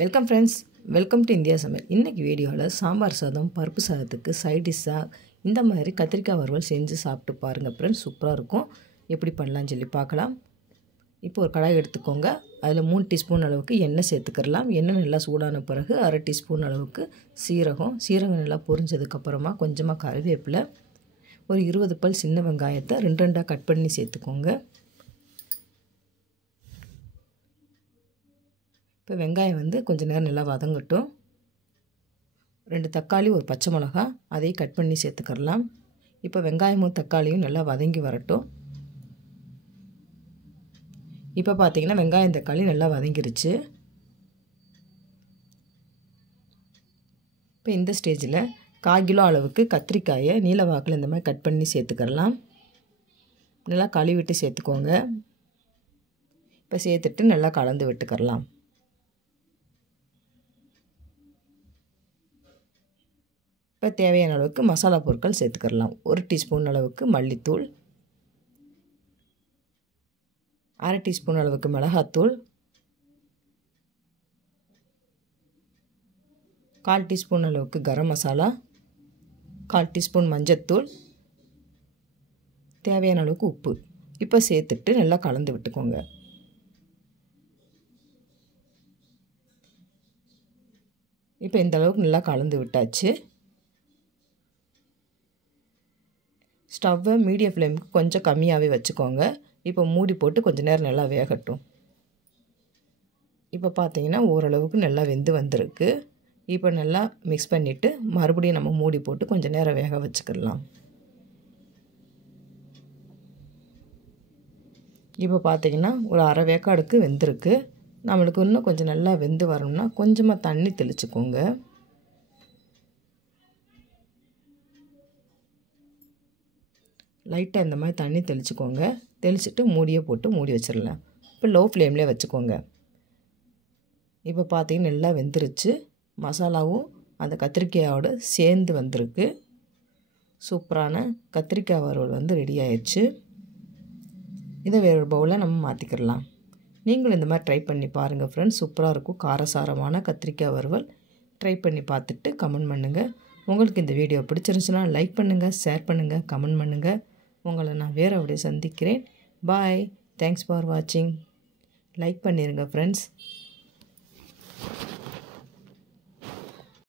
Welcome friends, welcome to India சமையல். இன்றைக்கி வீடியோவில் சாம்பார் சாதம், பருப்பு சாதத்துக்கு சைட் டிஷ்ஷாக இந்த மாதிரி கத்திரிக்காய் வறுவல் செஞ்சு சாப்பிட்டு பாருங்கள் ஃப்ரெண்ட்ஸ். சூப்பராக இருக்கும். எப்படி பண்ணலான்னு சொல்லி பார்க்கலாம். இப்போ ஒரு கடாய் எடுத்துக்கோங்க. அதில் 3 டீஸ்பூன் அளவுக்கு எண்ணெய் சேர்த்துக்கிறலாம். எண்ணெய் நல்லா சூடான பிறகு 1/2 டீஸ்பூன் அளவுக்கு சீரகம் நல்லா பொரிஞ்சதுக்கப்புறமா கொஞ்சமாக கறிவேப்பிலை, ஒரு 20 பல் சின்ன வெங்காயத்தை 2 கட் பண்ணி சேர்த்துக்கோங்க. இப்போ வெங்காயம் கொஞ்சம் நேரம் நல்லா வதங்கட்டும். 2 தக்காளி, ஒரு பச்சை மிளகா அதையும் கட் பண்ணி சேர்த்துக்கலாம். இப்போ வெங்காயமும் தக்காளியும் நல்லா வதங்கி வரட்டும். இப்போ பார்த்தீங்கன்னா வெங்காயம் தக்காளி நல்லா வதங்கிருச்சு. இப்போ இந்த ஸ்டேஜில் 1/4 கிலோ அளவுக்கு கத்திரிக்காயை நீல வாக்கில் இந்த மாதிரி கட் பண்ணி சேர்த்துக்கலாம். நல்லா கழுவிட்டு சேர்த்துக்கோங்க. இப்போ சேர்த்துட்டு நல்லா கலந்து விட்டுக்கலாம். இப்போ தேவையான அளவுக்கு மசாலா பொருட்கள் சேர்த்துக்கலாம். 1 டீஸ்பூன் அளவுக்கு மல்லித்தூள், 1/2 டீஸ்பூன் அளவுக்கு மிளகாத்தூள், 1/4 டீஸ்பூன் அளவுக்கு கரம் மசாலா, 1/4 டீஸ்பூன் மஞ்சத்தூள், தேவையான அளவுக்கு உப்பு இப்போ சேர்த்துட்டு நல்லா கலந்து விட்டுக்கோங்க. இப்போ இந்த அளவுக்கு நல்லா கலந்து விட்டாச்சு. ஸ்டவ்வை மீடியம் ஃப்ளேமுக்கு கொஞ்சம் கம்மியாகவே வச்சுக்கோங்க. இப்போ மூடி போட்டு கொஞ்சம் நேரம் நல்லா வேகட்டும். இப்போ பார்த்தீங்கன்னா ஓரளவுக்கு நல்லா வெந்து வந்திருக்கு. இப்போ நல்லா மிக்ஸ் பண்ணிவிட்டு மறுபடியும் நம்ம மூடி போட்டு கொஞ்சம் நேரம் வேக வச்சுக்கலாம். இப்போ பார்த்தீங்கன்னா ஒரு 1/2 வேக்காடுக்கு வெந்திருக்கு. நம்மளுக்கு இன்னும் கொஞ்சம் நல்லா வெந்து வரணும்னா கொஞ்சமாக தண்ணி தெளிச்சுக்கோங்க. லைட்டாக இந்த மாதிரி தண்ணி தெளிச்சுக்கோங்க. தெளிச்சுட்டு மூடியை போட்டு மூடி வச்சிடலாம். இப்போ லோ ஃப்ளேம்லேயே வச்சுக்கோங்க. இப்போ பார்த்தீங்கன்னா நல்லா வெந்துருச்சு. மசாலாவும் அந்த கத்திரிக்காயோடு சேர்ந்து வந்திருக்கு. சூப்பரான கத்திரிக்காய் வறுவல் ரெடி ஆயிடுச்சு. இதை வேறு ஒரு பவுலில் நம்ம மாற்றிக்கிடலாம். நீங்களும் இந்த மாதிரி ட்ரை பண்ணி பாருங்கள் ஃப்ரெண்ட்ஸ். சூப்பராக இருக்கும். காரசாரமான கத்திரிக்காய் வறுவல் ட்ரை பண்ணி பார்த்துட்டு கமெண்ட் பண்ணுங்கள். உங்களுக்கு இந்த வீடியோ பிடிச்சிருந்துச்சுன்னா லைக் பண்ணுங்கள், ஷேர் பண்ணுங்கள், கமெண்ட் பண்ணுங்கள். உங்களை நான் வேறு அப்படியே சந்திக்கிறேன். பாய். தேங்க்ஸ் ஃபார் வாட்சிங். லைக் பண்ணிடுங்க ஃப்ரெண்ட்ஸ்.